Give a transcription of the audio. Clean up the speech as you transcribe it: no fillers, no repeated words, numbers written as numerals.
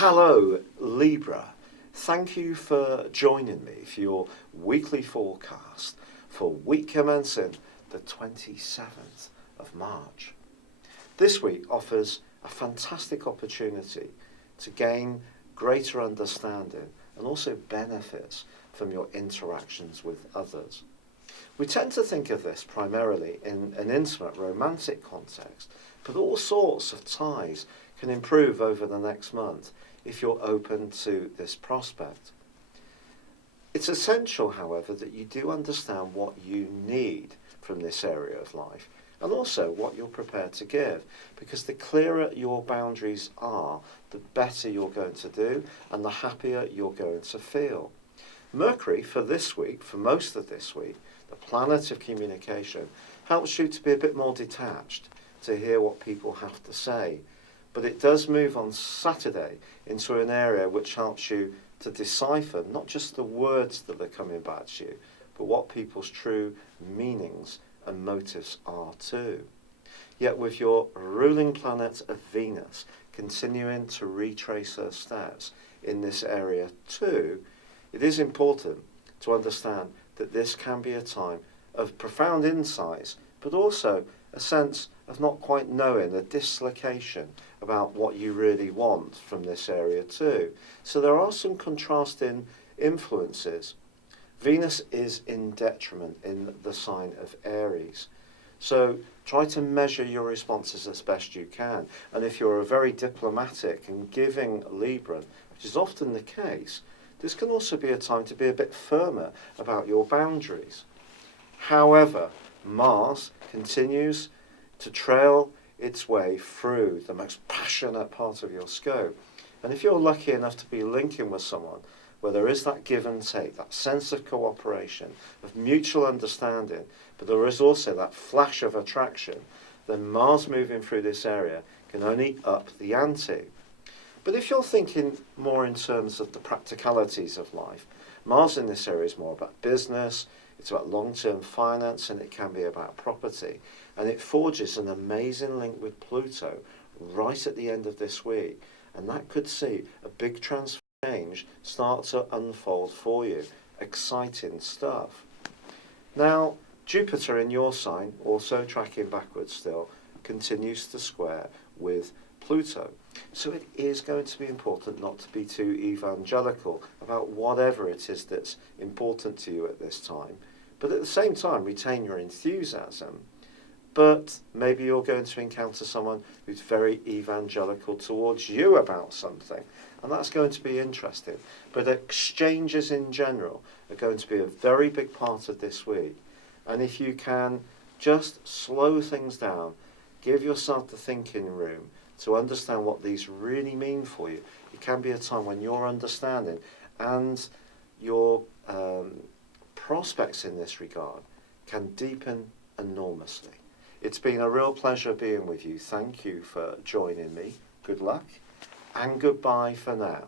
Hello, Libra. Thank you for joining me for your weekly forecast for week commencing the 27th of March. This week offers a fantastic opportunity to gain greater understanding and also benefits from your interactions with others. We tend to think of this primarily in an intimate romantic context, but all sorts of ties can improve over the next month if you're open to this prospect. It's essential, however, that you do understand what you need from this area of life and also what you're prepared to give, because the clearer your boundaries are, the better you're going to do and the happier you're going to feel. Mercury, for this week, for most of this week, the planet of communication, helps you to be a bit more detached, to hear what people have to say. But it does move on Saturday into an area which helps you to decipher not just the words that are coming back to you, but what people's true meanings and motives are too. Yet with your ruling planet of Venus continuing to retrace her steps in this area too, it is important to understand that this can be a time of profound insights, but also a sense of not quite knowing, a dislocation about what you really want from this area too. So there are some contrasting influences. Venus is in detriment in the sign of Aries. So try to measure your responses as best you can. And if you're a very diplomatic and giving Libra, which is often the case, this can also be a time to be a bit firmer about your boundaries. However, Mars continues to trail its way through the most passionate part of your scope. And if you're lucky enough to be linking with someone where there is that give and take, that sense of cooperation, of mutual understanding, but there is also that flash of attraction, then Mars moving through this area can only up the ante. But if you're thinking more in terms of the practicalities of life, Mars in this area is more about business, it's about long-term finance, and it can be about property. And it forges an amazing link with Pluto right at the end of this week. And that could see a big change start to unfold for you. Exciting stuff. Now, Jupiter in your sign, also tracking backwards still, continues to square with Pluto. So it is going to be important not to be too evangelical about whatever it is that's important to you at this time, but at the same time retain your enthusiasm. But maybe you're going to encounter someone who's very evangelical towards you about something, and that's going to be interesting. But exchanges in general are going to be a very big part of this week. And if you can just slow things down, give yourself the thinking room to understand what these really mean for you, it can be a time when your understanding and your prospects in this regard can deepen enormously. It's been a real pleasure being with you. Thank you for joining me. Good luck and goodbye for now.